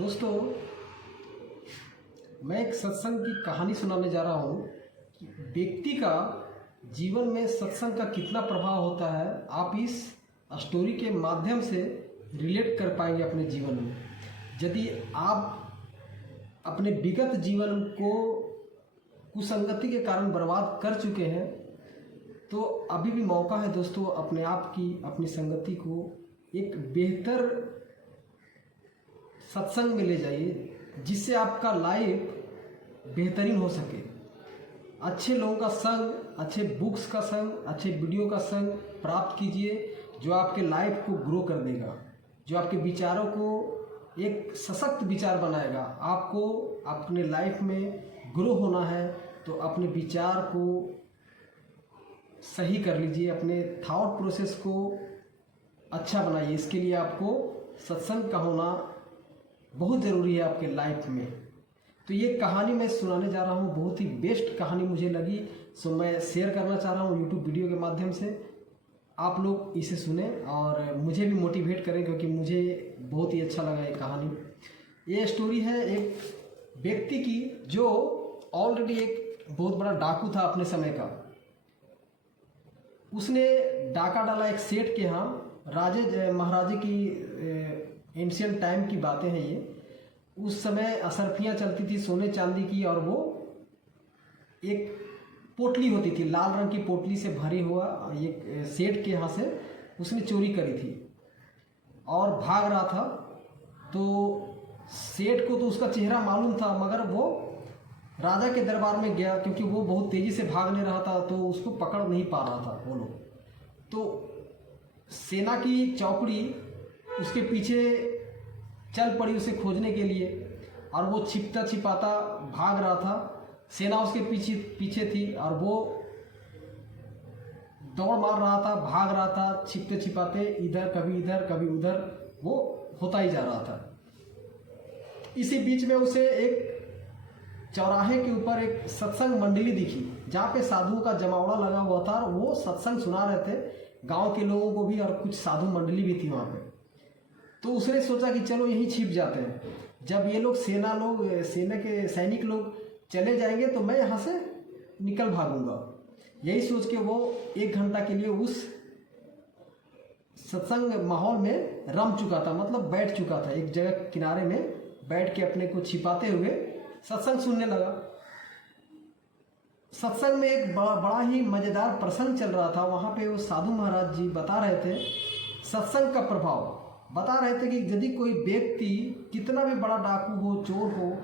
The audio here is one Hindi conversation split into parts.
दोस्तों, मैं एक सत्संग की कहानी सुनाने जा रहा हूँ कि व्यक्ति का जीवन में सत्संग का कितना प्रभाव होता है। आप इस स्टोरी के माध्यम से रिलेट कर पाएंगे अपने जीवन में। यदि आप अपने विगत जीवन को कुसंगति के कारण बर्बाद कर चुके हैं तो अभी भी मौका है दोस्तों, अपने आप की अपनी संगति को एक बेहतर सत्संग में ले जाइए जिससे आपका लाइफ बेहतरीन हो सके। अच्छे लोगों का संग, अच्छे बुक्स का संग, अच्छे वीडियो का संग प्राप्त कीजिए जो आपके लाइफ को ग्रो कर देगा, जो आपके विचारों को एक सशक्त विचार बनाएगा। आपको अपने लाइफ में ग्रो होना है तो अपने विचार को सही कर लीजिए, अपने थॉट प्रोसेस को अच्छा बनाइए। इसके लिए आपको सत्संग का होना बहुत ज़रूरी है आपके लाइफ में। तो ये कहानी मैं सुनाने जा रहा हूँ, बहुत ही बेस्ट कहानी मुझे लगी, सो मैं शेयर करना चाह रहा हूँ यूट्यूब वीडियो के माध्यम से। आप लोग इसे सुने और मुझे भी मोटिवेट करें क्योंकि मुझे बहुत ही अच्छा लगा ये कहानी। ये स्टोरी है एक व्यक्ति की जो ऑलरेडी एक बहुत बड़ा डाकू था अपने समय का। उसने डाका डाला एक सेठ के यहाँ। राजे महाराजे की एंशियंट टाइम की बातें हैं ये। उस समय असरफियाँ चलती थी सोने चांदी की, और वो एक पोटली होती थी, लाल रंग की पोटली से भरी हुआ एक सेठ के यहाँ से उसने चोरी करी थी और भाग रहा था। तो सेठ को तो उसका चेहरा मालूम था, मगर वो राजा के दरबार में गया क्योंकि वो बहुत तेज़ी से भागने रहा था तो उसको पकड़ नहीं पा रहा था वो लोग। तो सेना की चौकड़ी उसके पीछे चल पड़ी उसे खोजने के लिए, और वो छिपता छिपाता भाग रहा था। सेना उसके पीछे थी और वो दौड़ मार रहा था, भाग रहा था, छिपते छिपाते इधर कभी उधर वो होता ही जा रहा था। इसी बीच में उसे एक चौराहे के ऊपर एक सत्संग मंडली दिखी जहाँ पे साधुओं का जमावड़ा लगा हुआ था और वो सत्संग सुना रहे थे गांव के लोगों को भी, और कुछ साधु मंडली भी थी वहाँ पे। तो उसने सोचा कि चलो यहीं छिप जाते हैं, जब ये लोग सेना के सैनिक लोग चले जाएंगे तो मैं यहाँ से निकल भागूंगा। यही सोच के वो 1 घंटा के लिए उस सत्संग माहौल में रम चुका था, मतलब बैठ चुका था एक जगह किनारे में बैठ के अपने को छिपाते हुए सत्संग सुनने लगा। सत्संग में एक बड़ा ही मज़ेदार प्रसंग चल रहा था। वहाँ पे वो साधु महाराज जी बता रहे थे सत्संग का प्रभाव। बता रहे थे कि यदि कोई व्यक्ति कितना भी बड़ा डाकू हो, चोर हो,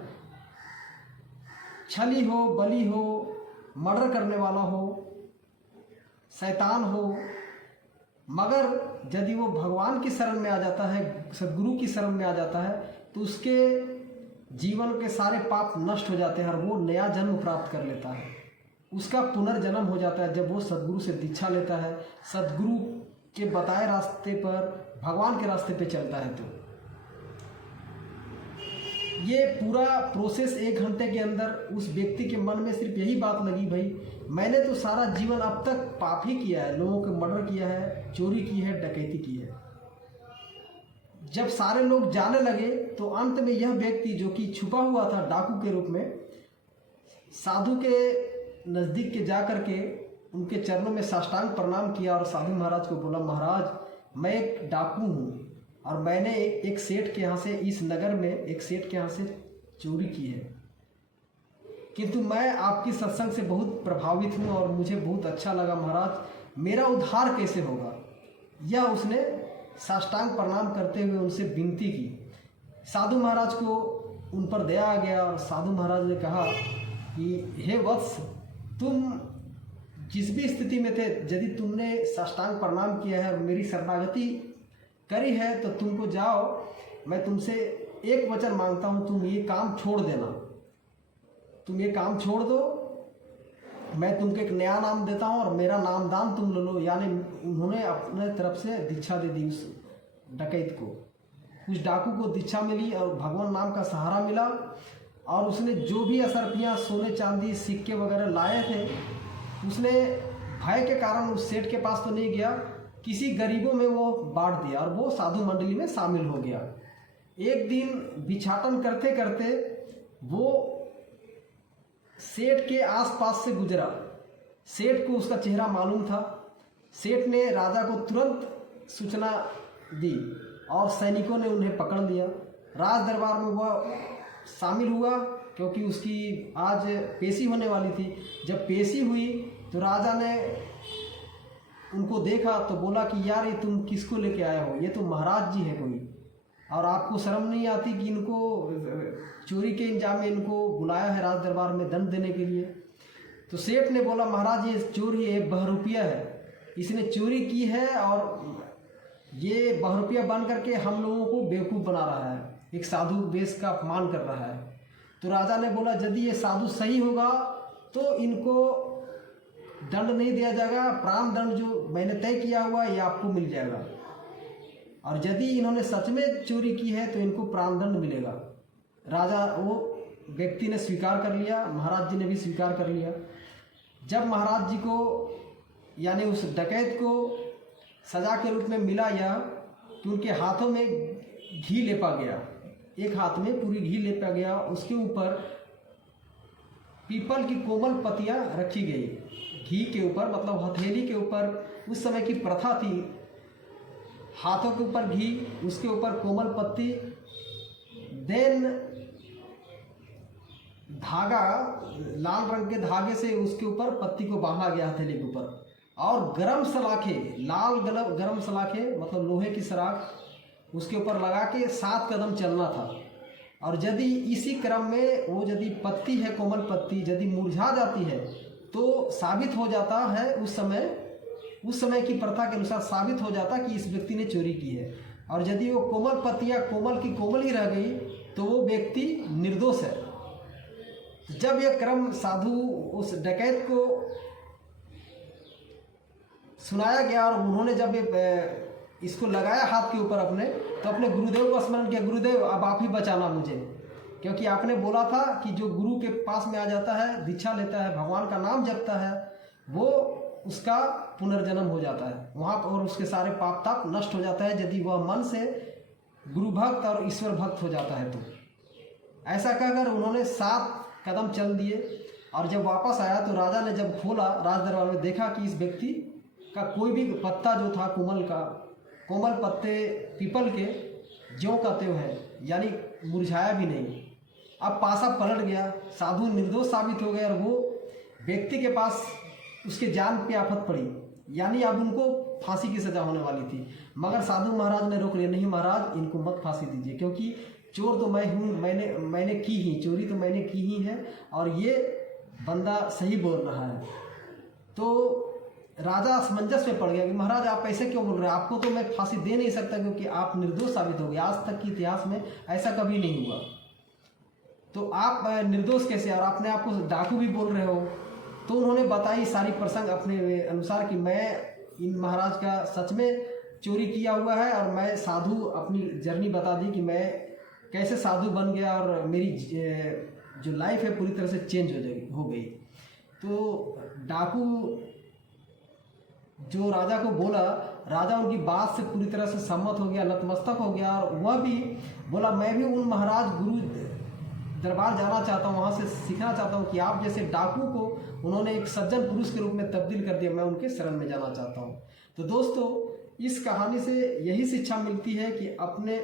छली हो, बली हो, मर्डर करने वाला हो, शैतान हो, मगर यदि वो भगवान की शरण में आ जाता है, सदगुरु की शरण में आ जाता है तो उसके जीवन के सारे पाप नष्ट हो जाते हैं और वो नया जन्म प्राप्त कर लेता है। उसका पुनर्जन्म हो जाता है जब वो सदगुरु से दीक्षा लेता है, सदगुरु के बताए रास्ते पर, भगवान के रास्ते पे चलता है। तो ये पूरा प्रोसेस 1 घंटे के अंदर उस व्यक्ति के मन में सिर्फ यही बात लगी, भाई मैंने तो सारा जीवन अब तक पाप ही किया है, लोगों को मर्डर किया है, चोरी की है, डकैती की है। जब सारे लोग जाने लगे तो अंत में यह व्यक्ति जो कि छुपा हुआ था डाकू के रूप में, साधु के नज़दीक के जा कर के उनके चरणों में साष्टांग प्रणाम किया और साधु महाराज को बोला, महाराज मैं एक डाकू हूँ और मैंने एक सेठ के यहाँ से, इस नगर में एक सेठ के यहाँ से चोरी की है, किंतु मैं आपकी सत्संग से बहुत प्रभावित हूँ और मुझे बहुत अच्छा लगा महाराज, मेरा उद्धार कैसे होगा। यह उसने साष्टांग प्रणाम करते हुए उनसे विनती की। साधु महाराज को उन पर दया आ गया और साधु महाराज ने कहा कि हे वत्स, तुम जिस भी स्थिति में थे, यदि तुमने साष्टांग प्रणाम किया है और मेरी शरणागति करी है तो तुमको जाओ, मैं तुमसे एक वचन मांगता हूँ, तुम ये काम छोड़ देना, तुम ये काम छोड़ दो, मैं तुमको एक नया नाम देता हूँ और मेरा नामदान तुम ले लो। यानी उन्होंने अपने तरफ से दीक्षा दे दी उस डकैत को, उस डाकू को दीक्षा मिली और भगवान नाम का सहारा मिला। और उसने जो भी असरफियाँ, सोने चांदी, सिक्के वगैरह लाए थे, उसने भय के कारण उस सेठ के पास तो नहीं गया, किसी गरीबों में वो बांट दिया और वो साधु मंडली में शामिल हो गया। एक दिन भिक्षाटन करते करते वो सेठ के आसपास से गुजरा। सेठ को उसका चेहरा मालूम था। सेठ ने राजा को तुरंत सूचना दी और सैनिकों ने उन्हें पकड़ लिया। राज दरबार में वह शामिल हुआ क्योंकि उसकी आज पेशी होने वाली थी। जब पेशी हुई तो राजा ने उनको देखा तो बोला कि यार ये तुम किसको लेके आए हो, ये तो महाराज जी है कोई, और आपको शर्म नहीं आती कि इनको चोरी के इंजाम में इनको बुलाया है राज दरबार में दंड देने के लिए। तो सेठ ने बोला महाराज ये चोरी है, बहरूपिया है, इसने चोरी की है और ये बहरूपिया बन करके हम लोगों को बेवकूफ़ बना रहा है, एक साधु वेश का अपमान कर रहा है। तो राजा ने बोला यदि ये साधु सही होगा तो इनको दंड नहीं दिया जाएगा, प्राण दंड जो मैंने तय किया हुआ ये आपको मिल जाएगा, और यदि इन्होंने सच में चोरी की है तो इनको प्राण दंड मिलेगा। राजा वो व्यक्ति ने स्वीकार कर लिया, महाराज जी ने भी स्वीकार कर लिया। जब महाराज जी को यानी उस डकैत को सजा के रूप में मिला यह कि उनके हाथों में घी लेपा गया, एक हाथ में पूरी घी लेपा गया, उसके ऊपर पीपल की कोमल पत्तियां रखी गई घी के ऊपर, मतलब हथेली के ऊपर उस समय की प्रथा थी, हाथों के ऊपर घी, उसके ऊपर कोमल पत्ती, देन धागा, लाल रंग के धागे से उसके ऊपर पत्ती को बांधा गया हथेली के ऊपर, और गरम सलाखे, लाल गरम सलाखे मतलब लोहे की सराख उसके ऊपर लगा के 7 कदम चलना था। और यदि इसी क्रम में वो यदि पत्ती है कोमल पत्ती यदि मुरझा जाती है तो साबित हो जाता है, उस समय की प्रथा के अनुसार साबित हो जाता कि इस व्यक्ति ने चोरी की है, और यदि वो कोमल पत्तियाँ कोमल की कोमल ही रह गई तो वो व्यक्ति निर्दोष है। जब यह क्रम साधु उस डकैत को सुनाया गया और उन्होंने जब इसको लगाया हाथ के ऊपर अपने, तो अपने गुरुदेव को स्मरण किया, गुरुदेव अब आप ही बचाना मुझे, क्योंकि आपने बोला था कि जो गुरु के पास में आ जाता है, दीक्षा लेता है, भगवान का नाम जपता है, वो उसका पुनर्जन्म हो जाता है वहाँ और उसके सारे पाप ताप नष्ट हो जाता है यदि वह मन से गुरु भक्त और ईश्वर भक्त हो जाता है। तो ऐसा कहकर उन्होंने 7 कदम चल दिए, और जब वापस आया तो राजा ने जब खोला राज दरबार में, देखा कि इस व्यक्ति का कोई भी पत्ता जो था कोमल पत्ते पीपल के ज्यों का त्यों है, यानी मुरझाया भी नहीं। अब पासा पलट गया, साधु निर्दोष साबित हो गए, और वो व्यक्ति के पास उसके जान पे आफत पड़ी, यानी अब उनको फांसी की सज़ा होने वाली थी। मगर साधु महाराज ने रोक लिया, नहीं महाराज इनको मत फांसी दीजिए, क्योंकि चोर तो मैं हूँ, मैंने की ही, चोरी तो मैंने की ही है, और ये बंदा सही बोल रहा है। तो राजा असमंजस में पड़ गया कि महाराज आप ऐसे क्यों बोल रहे हैं, आपको तो मैं फांसी दे नहीं सकता क्योंकि आप निर्दोष साबित हो गए, आज तक के इतिहास में ऐसा कभी नहीं हुआ, तो आप निर्दोष कैसे, और आपने आपको डाकू भी बोल रहे हो। तो उन्होंने बताई सारी प्रसंग अपने अनुसार कि मैं इन महाराज का सच में चोरी किया हुआ है, और मैं साधु अपनी जर्नी बता दी कि मैं कैसे साधु बन गया और मेरी जो लाइफ है पूरी तरह से चेंज हो गई। तो डाकू जो राजा को बोला, राजा उनकी बात से पूरी तरह से सम्मत हो गया, नतमस्तक हो गया, और वह भी बोला मैं भी उन महाराज गुरु दरबार जाना चाहता हूँ, वहाँ से सीखना चाहता हूँ कि आप जैसे डाकू को उन्होंने एक सज्जन पुरुष के रूप में तब्दील कर दिया, मैं उनके शरण में जाना चाहता हूँ। तो दोस्तों इस कहानी से यही शिक्षा मिलती है कि अपने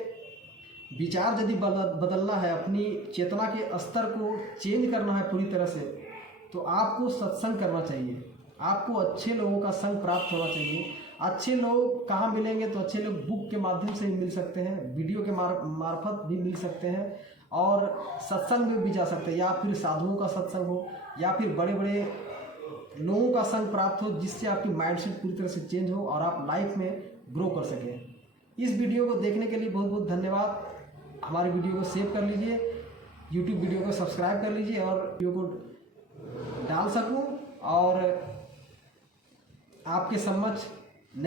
विचार यदि बदलना है, अपनी चेतना के स्तर को चेंज करना है पूरी तरह से, तो आपको सत्संग करना चाहिए, आपको अच्छे लोगों का संग प्राप्त होना चाहिए। अच्छे लोग कहाँ मिलेंगे, तो अच्छे लोग बुक के माध्यम से भी मिल सकते हैं, वीडियो के मार्फत भी मिल सकते हैं, और सत्संग में भी जा सकते हैं, या फिर साधुओं का सत्संग हो, या फिर बड़े बड़े लोगों का संग प्राप्त हो, जिससे आपकी माइंडसेट पूरी तरह से चेंज हो और आप लाइफ में ग्रो कर सकें। इस वीडियो को देखने के लिए बहुत बहुत धन्यवाद। हमारे वीडियो को सेव कर लीजिए, यूट्यूब वीडियो को सब्सक्राइब कर लीजिए, और वीडियो को डाल सकूं और आपके समक्ष